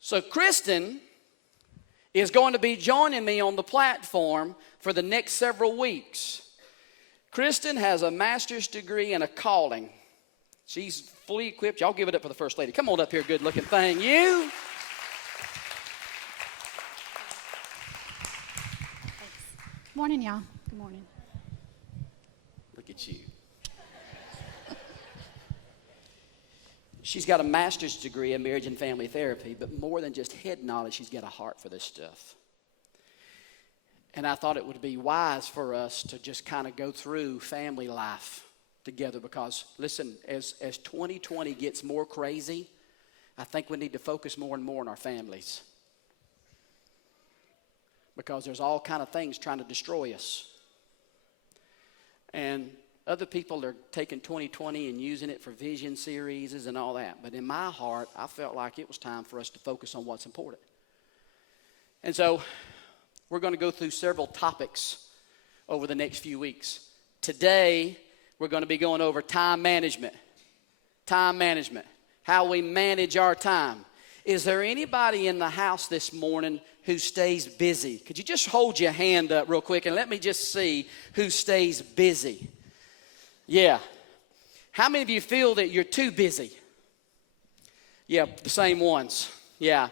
So Kristen is going to be joining me on the platform for the next several weeks. Kristen has a master's degree and a calling. She's fully equipped. Y'all give it up for the First Lady. Come on up here, good-looking thing. You. Thanks. Morning, y'all. Good morning. Look at you. She's got a master's degree in marriage and family therapy, but more than just head knowledge, she's got a heart for this stuff. And I thought it would be wise for us to just kind of go through family life together because, listen, as 2020 gets more crazy, I think we need to focus more and more on our families. Because there's all kind of things trying to destroy us. And other people are taking 2020 and using it for vision series and all that. But in my heart, I felt like it was time for us to focus on what's important. And so we're going to go through several topics over the next few weeks. Today, we're going to be going over time management. Time management. How we manage our time. Is there anybody in the house this morning who stays busy? Could you just hold your hand up real quick and let me just see who stays busy? Yeah. How many of you feel that you're too busy? Yeah, the same ones. Yeah.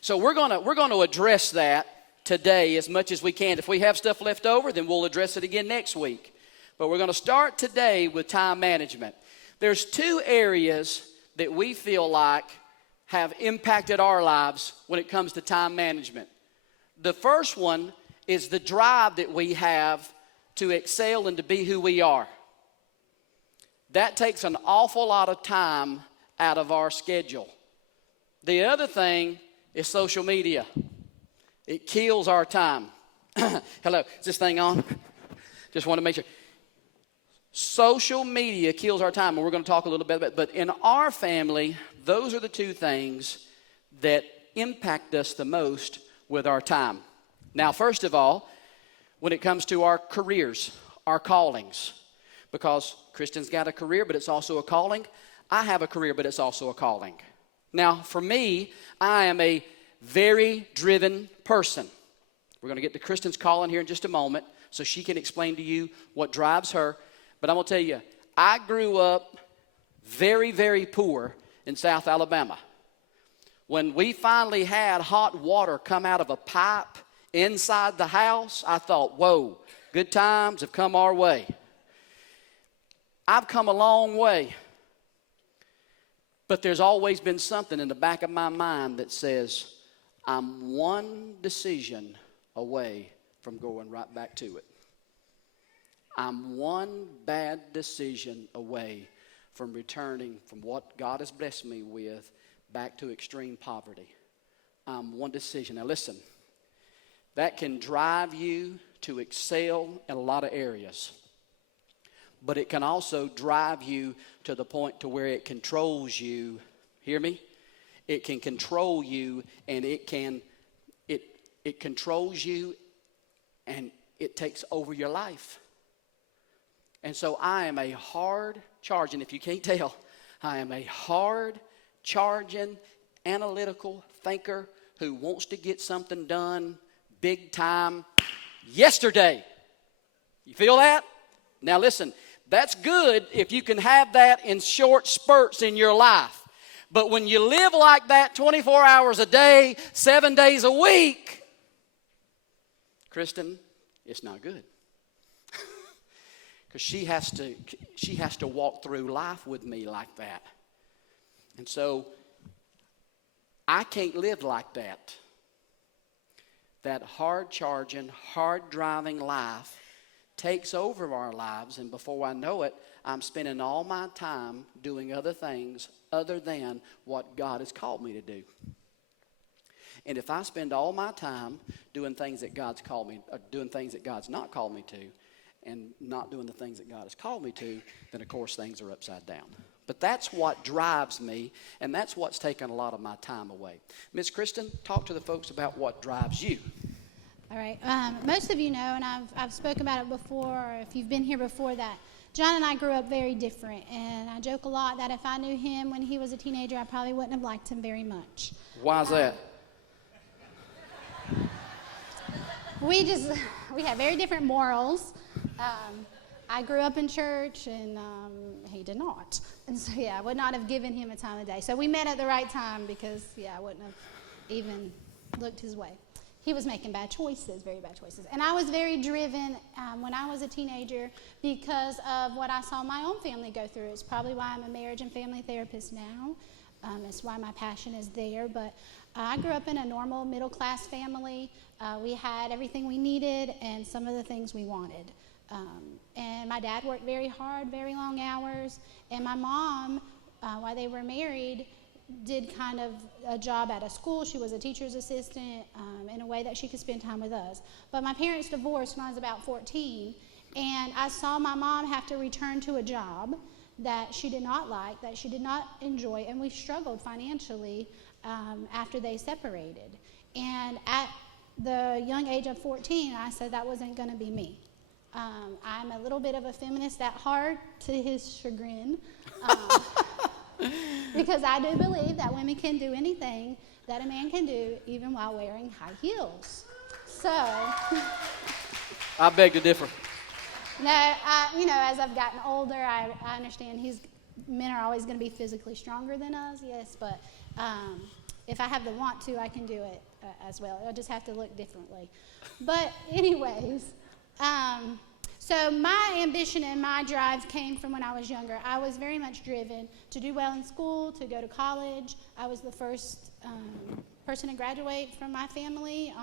So we're gonna address that today as much as we can. If we have stuff left over, then we'll address it again next week. But we're going to start today with time management. There's two areas that we feel like have impacted our lives when it comes to time management. The first one is the drive that we have to excel and to be who we are. That takes an awful lot of time out of our schedule. The other thing is social media. It kills our time. Hello, is this thing on? Just want to make sure. Social media kills our time, and we're going to talk a little bit about it. But in our family, those are the two things that impact us the most with our time. Now, first of all, when it comes to our careers, our callings, because Kristen's got a career, but it's also a calling. I have a career, but it's also a calling. Now, for me, I am a very driven person. We're going to get to Kristen's calling here in just a moment, so she can explain to you what drives her. But I'm going to tell you, I grew up very, very poor in South Alabama. When we finally had hot water come out of a pipe inside the house, I thought, whoa, good times have come our way. I've come a long way. But there's always been something in the back of my mind that says, I'm one decision away from going right back to it. I'm one bad decision away from returning from what God has blessed me with back to extreme poverty. I'm one decision. Now listen, that can drive you to excel in a lot of areas. But it can also drive you to the point to where it controls you. Hear me? It can control you, and it controls you, and it takes over your life. And so I am a hard-charging, if you can't tell, I am a hard-charging, analytical thinker who wants to get something done big time yesterday. You feel that? Now listen, that's good if you can have that in short spurts in your life. But when you live like that 24 hours a day, 7 days a week, Kristen, it's not good. Because she has to walk through life with me like that. And so I can't live like that. That hard-charging, hard-driving life takes over our lives, and before I know it, I'm spending all my time doing other things other than what God has called me to do. And if I spend all my time doing things that God's called me, or doing things that God's not called me to, and not doing the things that God has called me to, then of course things are upside down. But that's what drives me, and that's what's taken a lot of my time away. Miss Kristen, talk to the folks about what drives you. All right. Most of you know, and I've spoken about it before, or if you've been here before, that John and I grew up very different, and I joke a lot that if I knew him when he was a teenager, I probably wouldn't have liked him very much. Why is that? We have very different morals. I grew up in church, and he did not. And so, I would not have given him a time of day. So we met at the right time because, I wouldn't have even looked his way. He was making bad choices, very bad choices. And I was very driven when I was a teenager because of what I saw my own family go through. It's probably why I'm a marriage and family therapist now. It's why my passion is there. But I grew up in a normal middle-class family. We had everything we needed and some of the things we wanted. And my dad worked very hard, very long hours. And my mom, while they were married, did kind of a job at a school. She was a teacher's assistant in a way that she could spend time with us. But my parents divorced when I was about 14, and I saw my mom have to return to a job that she did not like, that she did not enjoy, and we struggled financially after they separated. And at the young age of 14, I said that wasn't going to be me. I'm a little bit of a feminist at heart, to his chagrin. Because I do believe that women can do anything that a man can do, even while wearing high heels. So, I beg to differ. No, as I've gotten older, I understand men are always going to be physically stronger than us, yes, but if I have the want to, I can do it as well. I'll just have to look differently. But anyways, so my ambition and my drive came from when I was younger. I was very much driven to do well in school, to go to college. I was the first person to graduate from my family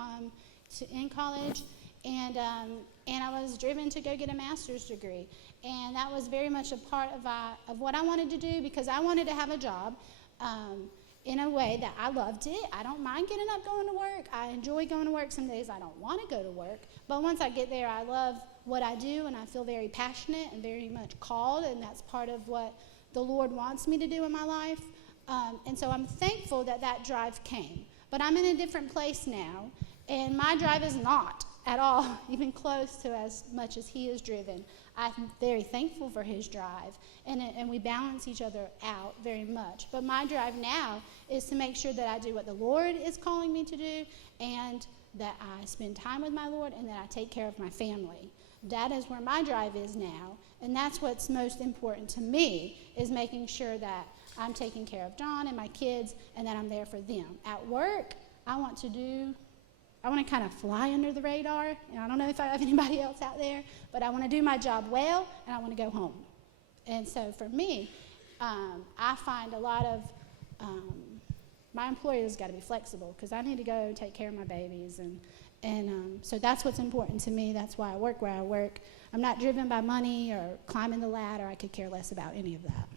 in college, and I was driven to go get a master's degree. And that was very much a part of what I wanted to do, because I wanted to have a job in a way that I loved it. I don't mind getting up, going to work. I enjoy going to work. Some days I don't want to go to work. But once I get there, I love what I do, and I feel very passionate and very much called, and that's part of what the Lord wants me to do in my life. And so I'm thankful that drive came. But I'm in a different place now, and my drive is not at all even close to as much as he is driven. I'm very thankful for his drive, and we balance each other out very much. But my drive now is to make sure that I do what the Lord is calling me to do, and that I spend time with my Lord, and that I take care of my family. That is where my drive is now, and that's what's most important to me, is making sure that I'm taking care of John and my kids, and that I'm there for them. At work, I want to kind of fly under the radar, and I don't know if I have anybody else out there, but I want to do my job well, and I want to go home. And so for me, I find a lot of, my employer's got to be flexible, because I need to go take care of my babies, and so that's what's important to me. That's why I work where I work. I'm not driven by money or climbing the ladder. I could care less about any of that.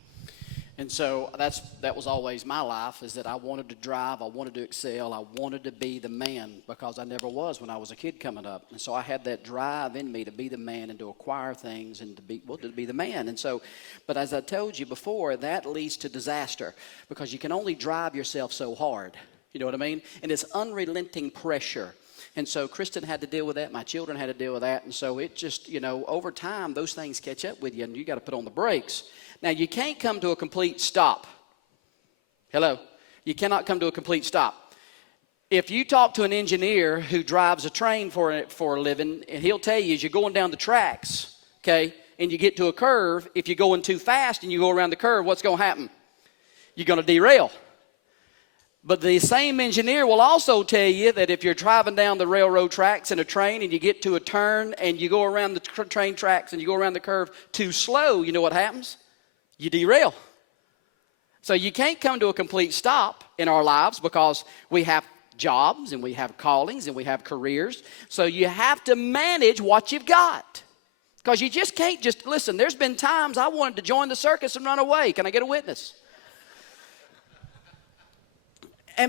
And so that was always my life, is that I wanted to drive, I wanted to excel, I wanted to be the man, because I never was when I was a kid coming up. And so I had that drive in me to be the man and to acquire things and to be the man. And so, but as I told you before, that leads to disaster, because you can only drive yourself so hard. You know what I mean? And it's unrelenting pressure. And so Kristen had to deal with that. My children had to deal with that. And so it just, over time, those things catch up with you, and you got to put on the brakes. Now, you can't come to a complete stop. Hello? You cannot come to a complete stop. If you talk to an engineer who drives a train for a living, and he'll tell you, as you're going down the tracks, okay, and you get to a curve, if you're going too fast and you go around the curve, what's going to happen? You're going to derail. But the same engineer will also tell you that if you're driving down the railroad tracks in a train and you get to a turn and you go around the train tracks and you go around the curve too slow, you know what happens? You derail. So you can't come to a complete stop in our lives, because we have jobs and we have callings and we have careers. So you have to manage what you've got, because you just can't listen. There's been times I wanted to join the circus and run away. Can I get a witness?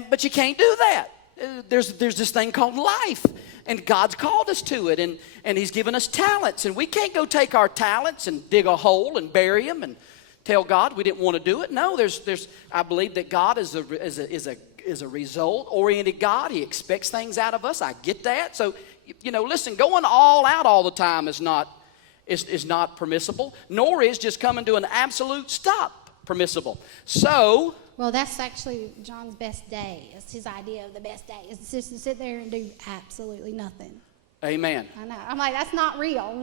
But you can't do that. There's this thing called life, and God's called us to it, and He's given us talents, and we can't go take our talents and dig a hole and bury them and tell God we didn't want to do it. No, I believe that God is a result-oriented God. He expects things out of us. I get that. So, listen, going all out all the time is not is not permissible, nor is just coming to an absolute stop permissible. So, well, that's actually John's best day. It's his idea of the best day. It's just to sit there and do absolutely nothing. Amen. I know. I'm like, that's not real.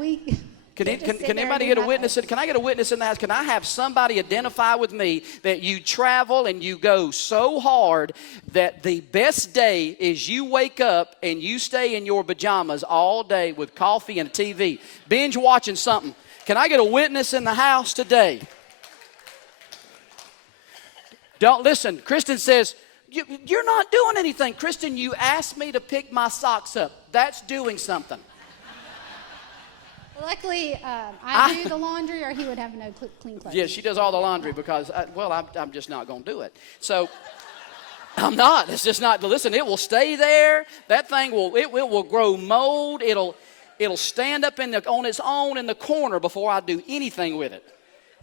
Can anybody get a witness? Can I get a witness in the house? Can I have somebody identify with me that you travel and you go so hard that the best day is you wake up and you stay in your pajamas all day with coffee and a TV, binge watching something? Can I get a witness in the house today? Don't listen. Kristen says, you're not doing anything. Kristen, you asked me to pick my socks up. That's doing something. Luckily, I do the laundry, or he would have no clean clothes. Yeah, she does all the laundry because, I'm just not going to do it. So, I'm not. It's just not. Listen, it will stay there. That thing will grow mold. It'll stand up on its own in the corner before I do anything with it.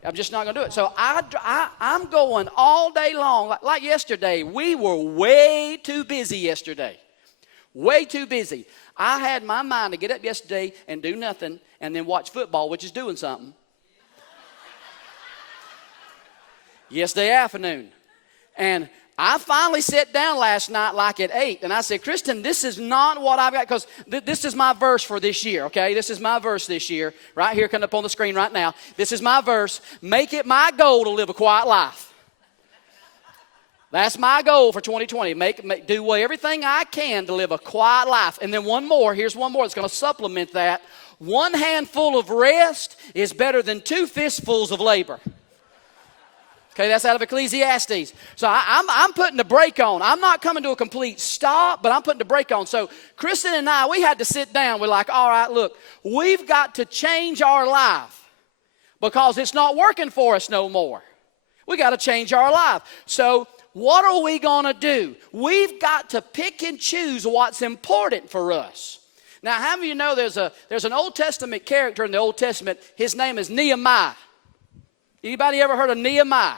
I'm just not going to do it. So, I'm going all day long. Like yesterday, we were way too busy yesterday. Way too busy. I had my mind to get up yesterday and do nothing and then watch football, which is doing something. Yesterday afternoon. And I finally sat down last night like at 8, and I said, Kristen, this is not what I've got, because this is my verse for this year, okay? This is my verse this year, right here, coming up on the screen right now. This is my verse. Make it my goal to live a quiet life. That's my goal for 2020. Do everything I can to live a quiet life. And then one more. Here's one more that's going to supplement that. One handful of rest is better than 2 fistfuls of labor. Okay, that's out of Ecclesiastes. So I'm putting the brake on. I'm not coming to a complete stop, but I'm putting the brake on. So Kristen and I, we had to sit down. We're like, all right, look, we've got to change our life because it's not working for us no more. We got to change our life. So what are we going to do? We've got to pick and choose what's important for us. Now, how many of you know there's an Old Testament character in the Old Testament? His name is Nehemiah. Anybody ever heard of Nehemiah?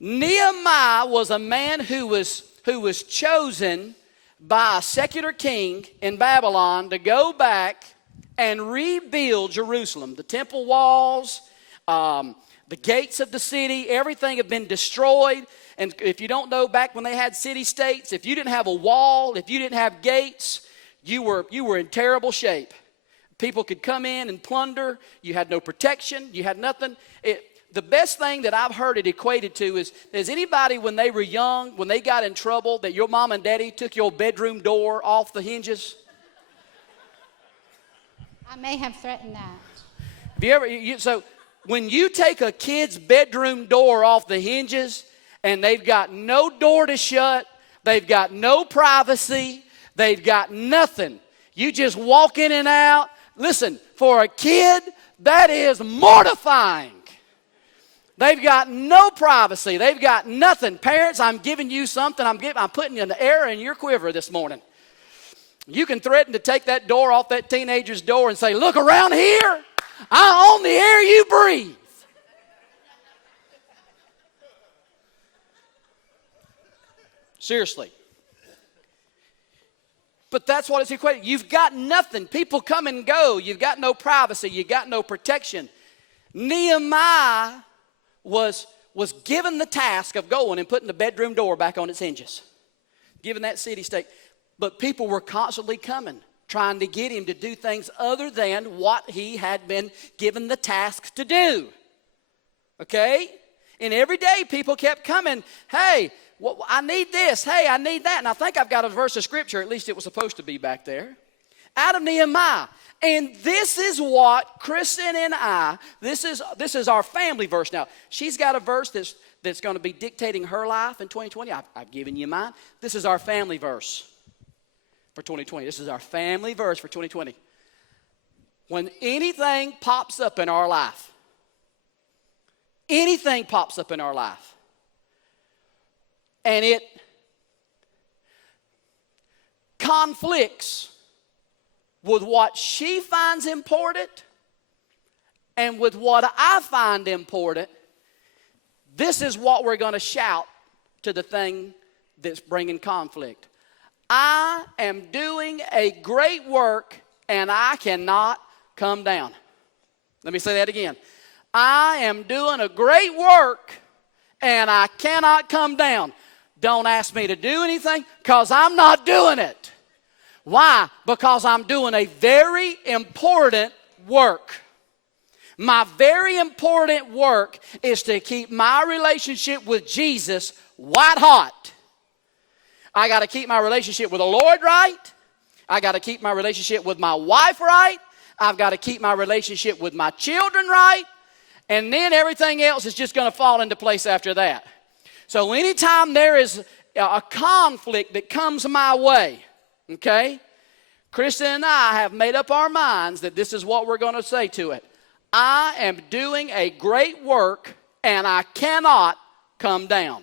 Nehemiah was a man who was chosen by a secular king in Babylon to go back and rebuild Jerusalem. The temple walls, the gates of the city, everything had been destroyed. And if you don't know, back when they had city-states, if you didn't have a wall, if you didn't have gates, you were in terrible shape. People could come in and plunder. You had no protection. You had nothing. The best thing that I've heard it equated to is anybody when they were young, when they got in trouble, that your mom and daddy took your bedroom door off the hinges? I may have threatened that. Have you ever? So when you take a kid's bedroom door off the hinges, and they've got no door to shut, they've got no privacy, they've got nothing. You just walk in and out. Listen, for a kid, that is mortifying. They've got no privacy. They've got nothing. Parents, I'm giving you something. I'm putting an arrow in your quiver this morning. You can threaten to take that door off that teenager's door and say, look, around here, I own the air you breathe. Seriously. But that's what it's equated. You've got nothing. People come and go. You've got no privacy. You've got no protection. Nehemiah was given the task of going and putting the bedroom door back on its hinges. Given that city-state. But people were constantly coming, trying to get him to do things other than what he had been given the task to do. Okay? And every day people kept coming, hey, well, I need this. Hey, I need that. And I think I've got a verse of scripture, at least it was supposed to be back there, out of Nehemiah. And this is what Kristen and I, this is our family verse now. She's got a verse that's going to be dictating her life in 2020. I've given you mine. This is our family verse for 2020. This is our family verse for 2020. When anything pops up in our life, anything pops up in our life, and it conflicts with what she finds important and with what I find important, this is what we're going to shout to the thing that's bringing conflict. I am doing a great work and I cannot come down. Let me say that again. I am doing a great work, and I cannot come down. Don't ask me to do anything, because I'm not doing it. Why? Because I'm doing a very important work. My very important work is to keep my relationship with Jesus white hot. I got to keep my relationship with the Lord right. I got to keep my relationship with my wife right. I've got to keep my relationship with my children right. And then everything else is just going to fall into place after that. So anytime there is a conflict that comes my way, okay, Kristen and I have made up our minds that this is what we're going to say to it. I am doing a great work, and I cannot come down.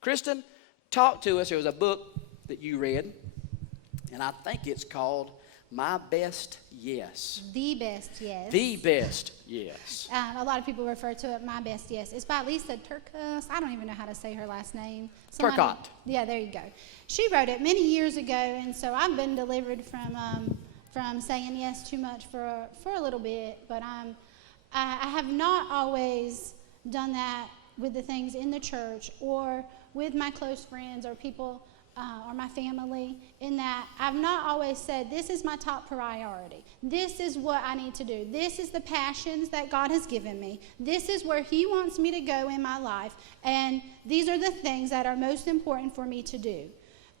Kristen, talk to us. There was a book that you read, and I think it's called My Best Yes. The Best Yes. The Best Yes. A lot of people refer to it My Best Yes. It's by Lisa Turcos. I don't even know how to say her last name. Turcott. Yeah, there you go. She wrote it many years ago, and so I've been delivered from saying yes too much for a little bit, but I have not always done that with the things in the church or with my close friends or people or my family, in that I've not always said, this is my top priority. This is what I need to do. This is the passions that God has given me. This is where He wants me to go in my life. And these are the things that are most important for me to do.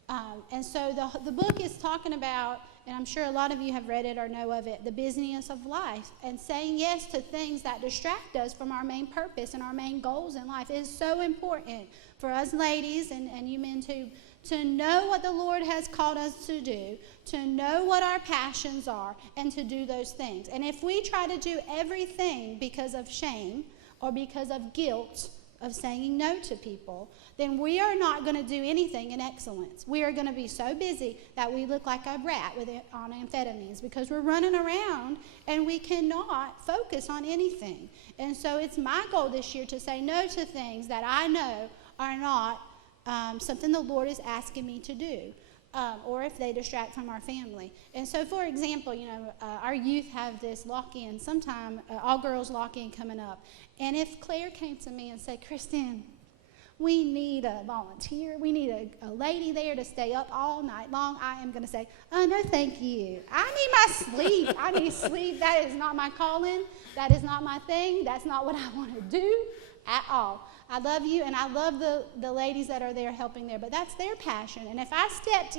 And so the book is talking about, and I'm sure a lot of you have read it or know of it, the busyness of life, and saying yes to things that distract us from our main purpose and our main goals in life is so important for us ladies and you men too, to know what the Lord has called us to do, to know what our passions are, and to do those things. And if we try to do everything because of shame or because of guilt of saying no to people, then we are not going to do anything in excellence. We are going to be so busy that we look like a rat on amphetamines because we're running around and we cannot focus on anything. And so it's my goal this year to say no to things that I know are not something the Lord is asking me to do, or if they distract from our family. And so, for example, our youth have this lock-in, sometime all-girls lock-in coming up. And if Claire came to me and said, Kristen, we need a volunteer, we need a lady there to stay up all night long, I am going to say, oh, no, thank you. I need my sleep. I need sleep. That is not my calling. That is not my thing. That's not what I want to do at all. I love you, and I love the ladies that are there helping there, but that's their passion. And if I stepped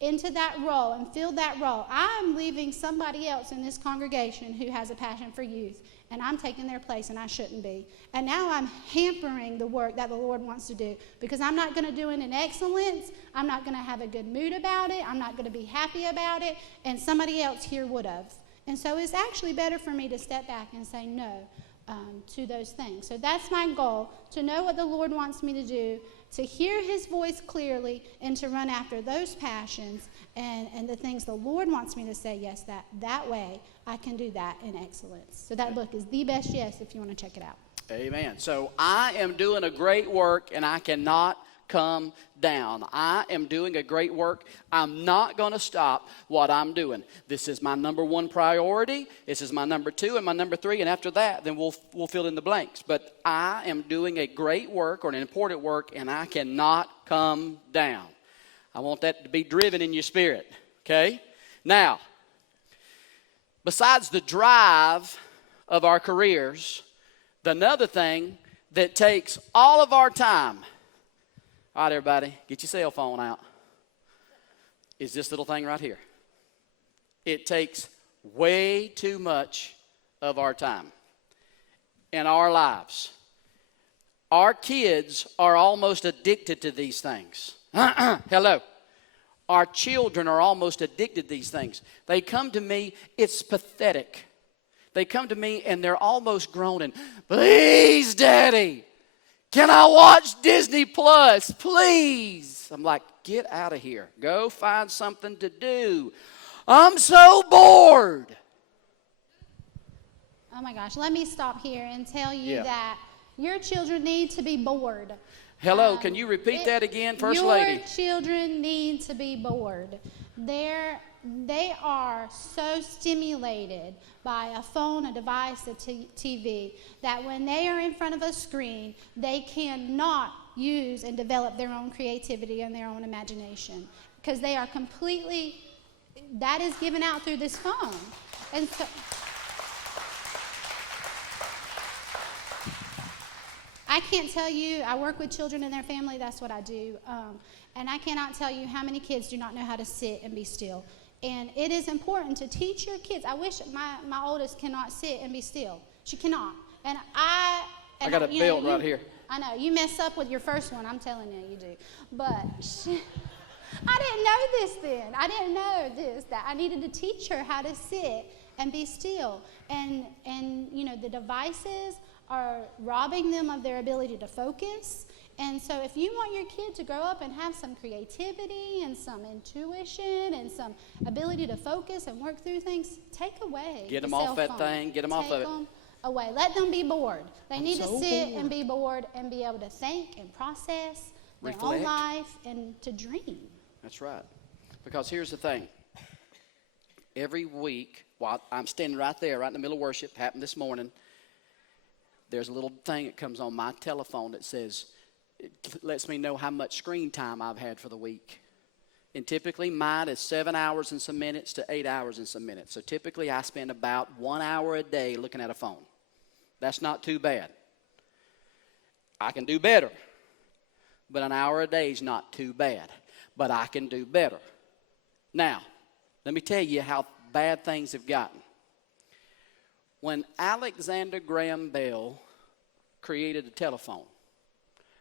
into that role and filled that role, I'm leaving somebody else in this congregation who has a passion for youth, and I'm taking their place, and I shouldn't be. And now I'm hampering the work that the Lord wants to do, because I'm not going to do it in excellence. I'm not going to have a good mood about it. I'm not going to be happy about it, and somebody else here would have. And so it's actually better for me to step back and say no to those things. So that's my goal, to know what the Lord wants me to do, to hear His voice clearly, and to run after those passions and the things the Lord wants me to say yes, that way I can do that in excellence. So that book is The Best Yes, if you want to check it out. Amen. So I am doing a great work, and I cannot come down. I am doing a great work. I'm not going to stop what I'm doing. This is my number one priority. This is my number two and my number three, and after that, then we'll fill in the blanks. But I am doing a great work or an important work, and I cannot come down. I want that to be driven in your spirit, okay? Now, besides the drive of our careers, another thing that takes all of our time, all right, everybody, get your cell phone out, is this little thing right here. It takes way too much of our time in our lives. Our kids are almost addicted to these things. Hello. Our children are almost addicted to these things. They come to me, it's pathetic. They come to me and they're almost groaning, please, Daddy, can I watch Disney Plus, please? I'm like, get out of here. Go find something to do. I'm so bored. Oh my gosh, let me stop here and tell you that your children need to be bored. Hello, can you repeat that again, First Lady? Your children need to be bored. They are so stimulated by a phone, a device, a TV, that when they are in front of a screen, they cannot use and develop their own creativity and their own imagination, because they are completely, that is given out through this phone. And so I can't tell you, I work with children and their family, that's what I do, and I cannot tell you how many kids do not know how to sit and be still. And it is important to teach your kids. I wish my oldest cannot sit and be still. She cannot. And I got a belt right here. I know, you mess up with your first one, I'm telling you, you do. But I didn't know this then. I didn't know this, that I needed to teach her how to sit and be still. And the devices are robbing them of their ability to focus. And so if you want your kid to grow up and have some creativity and some intuition and some ability to focus and work through things, take away Get the them off cell that phone. thing. Get them off of it. Take them away. Let them be bored. They need to so sit bored. and be bored and be able to think and process their own Reflect. life and to dream. That's right. Because here's the thing. Every week, while I'm standing right there, right in the middle of worship, happened this morning, there's a little thing that comes on my telephone that says, it lets me know how much screen time I've had for the week. And typically mine is 7 hours and some minutes to 8 hours and some minutes. So typically I spend about 1 hour a day looking at a phone. That's not too bad. I can do better. But an hour a day is not too bad. But I can do better. Now, let me tell you how bad things have gotten. When Alexander Graham Bell created the telephone,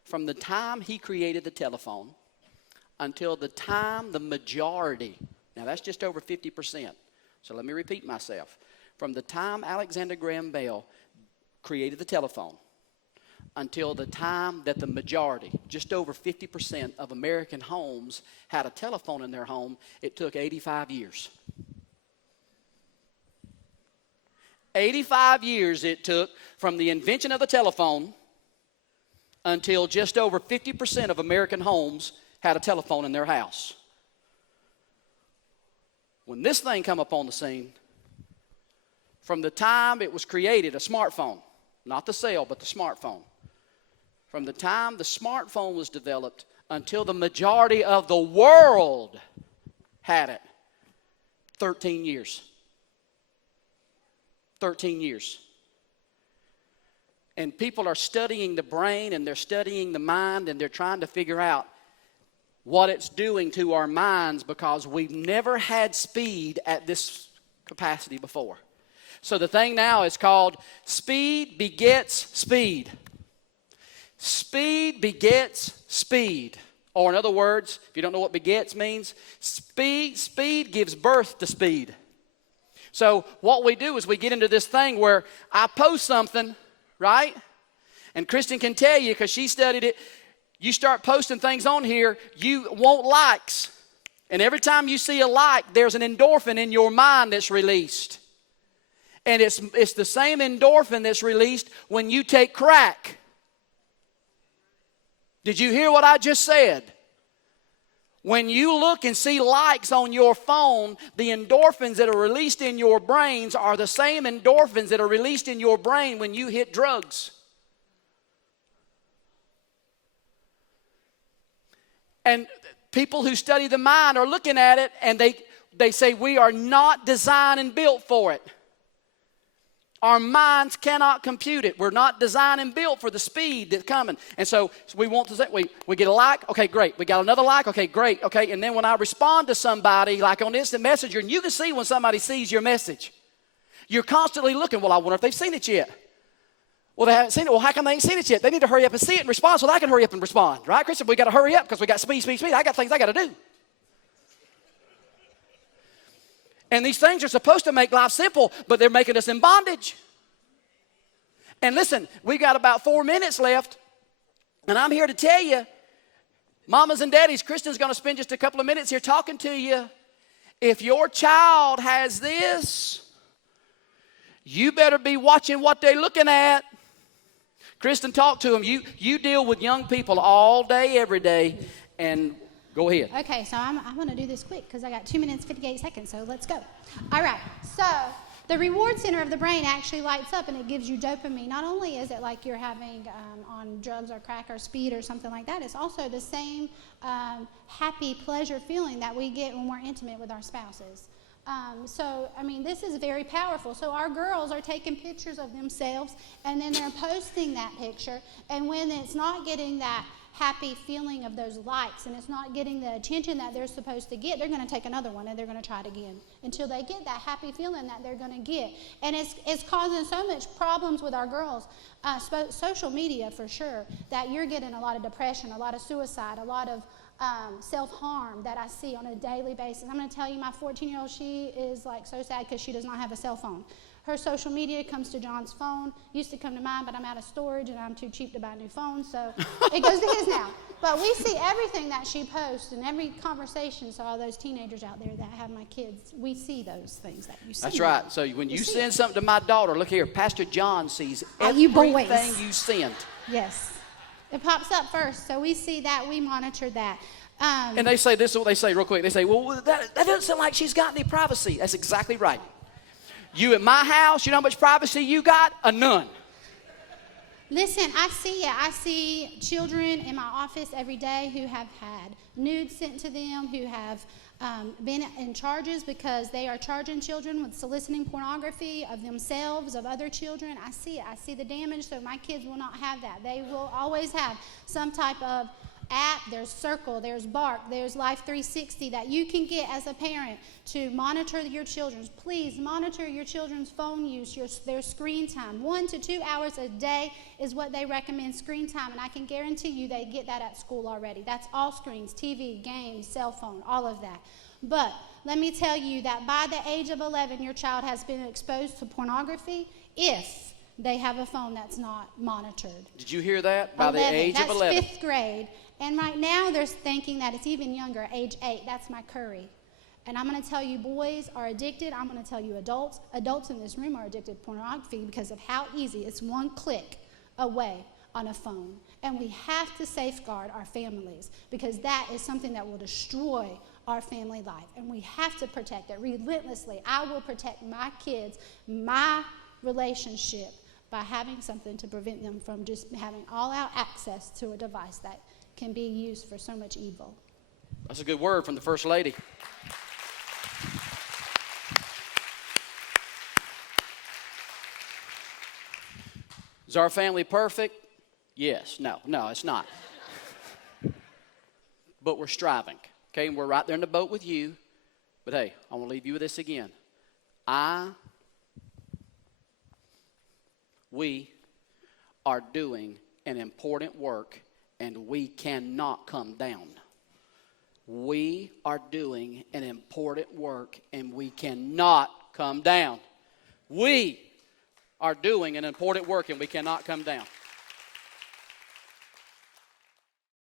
from the time he created the telephone until the time the majority, now that's just over 50%. So let me repeat myself. From the time Alexander Graham Bell created the telephone until the time that the majority, just over 50% of American homes had a telephone in their home, it took 85 years. 85 years it took from the invention of the telephone until just over 50% of American homes had a telephone in their house. When this thing come up on the scene, from the time it was created, a smartphone, not the cell, but the smartphone, from the time the smartphone was developed until the majority of the world had it, 13 years. 13 years. And people are studying the brain and they're studying the mind and they're trying to figure out what it's doing to our minds, because we've never had speed at this capacity before. So the thing now is called speed begets speed. Speed begets speed. Or in other words, if you don't know what begets means, speed gives birth to speed. So what we do is we get into this thing where I post something, right? And Kristen can tell you, because she studied it, you start posting things on here, you want likes. And every time you see a like, there's an endorphin in your mind that's released. And it's the same endorphin that's released when you take crack. Did you hear what I just said? When you look and see likes on your phone, the endorphins that are released in your brains are the same endorphins that are released in your brain when you hit drugs. And people who study the mind are looking at it and they say we are not designed and built for it. Our minds cannot compute it. We're not designed and built for the speed that's coming. And so we want to say, we get a like, okay, great. We got another like, okay, great, okay. And then when I respond to somebody, like on Instant Messenger, and you can see when somebody sees your message, you're constantly looking, well, I wonder if they've seen it yet. Well, they haven't seen it. Well, how come they ain't seen it yet? They need to hurry up and see it and respond so that I can hurry up and respond. Right, Kristen? We got to hurry up because we got speed. I got things I got to do. And these things are supposed to make life simple, but they're making us in bondage. And listen, we got about 4 minutes left, and I'm here to tell you, mamas and daddies, Kristen's going to spend just a couple of minutes here talking to you. If your child has this, you better be watching what they're looking at. Kristen, talk to them. You deal with young people all day, every day, and Go ahead. Okay, so I'm going to do this quick because I got 2 minutes, 58 seconds, so let's go. All right, so the reward center of the brain actually lights up and it gives you dopamine. Not only is it like you're having on drugs or crack or speed or something like that, it's also the same happy pleasure feeling that we get when we're intimate with our spouses. So, I mean, this is very powerful. So our girls are taking pictures of themselves and then they're posting that picture. And when it's not getting that happy feeling of those likes and it's not getting the attention that they're supposed to get, they're going to take another one and they're going to try it again until they get that happy feeling that they're going to get. And it's causing so much problems with our girls, social media for sure, that you're getting a lot of depression, a lot of suicide, a lot of self-harm that I see on a daily basis. I'm going to tell you, my 14-year-old, she is like so sad because she does not have a cell phone. Her social media comes to John's phone. Used to come to mine, but I'm out of storage and I'm too cheap to buy a new phone, so it goes to his now. But we see everything that she posts and every conversation. So all those teenagers out there that have my kids, we see those things that you see. That's right. So when you send something to my daughter, look here, Pastor John sees you boys. everything you send. Yes. It pops up first, so we see that, we monitor that. And they say, this is what they say real quick. They say, well, that doesn't sound like she's got any privacy. That's exactly right. You at my house, you know how much privacy you got? None. Listen, I see it. I see children in my office every day who have had nudes sent to them, who have been in charges because they are charging children with soliciting pornography of themselves, of other children. I see it. I see the damage, so my kids will not have that. They will always have some type of app. There's Circle, there's Bark, there's Life 360 that you can get as a parent to monitor your children's. Please monitor your children's phone use, their screen time. 1 to 2 hours a day is what they recommend screen time, and I can guarantee you they get that at school already. That's all screens, TV, games, cell phone, all of that. But let me tell you that by the age of 11, your child has been exposed to pornography if they have a phone that's not monitored. Did you hear that? By the age of 11. That's 5th grade. And right now they're thinking that it's even younger, age 8. That's my Curry. And I'm going to tell you, boys are addicted. I'm going to tell you, adults in this room are addicted to pornography because of how easy. It's one click away on a phone. And we have to safeguard our families because that is something that will destroy our family life. And we have to protect it relentlessly. I will protect my kids, my relationship, by having something to prevent them from just having all-out access to a device that can be used for so much evil. That's a good word from the First Lady. Is our family perfect? Yes. No, it's not. But we're striving, okay? And we're right there in the boat with you. But hey, I want to leave you with this again. We are doing an important work, and we cannot come down. We are doing an important work, and we cannot come down. We are doing an important work, and we cannot come down.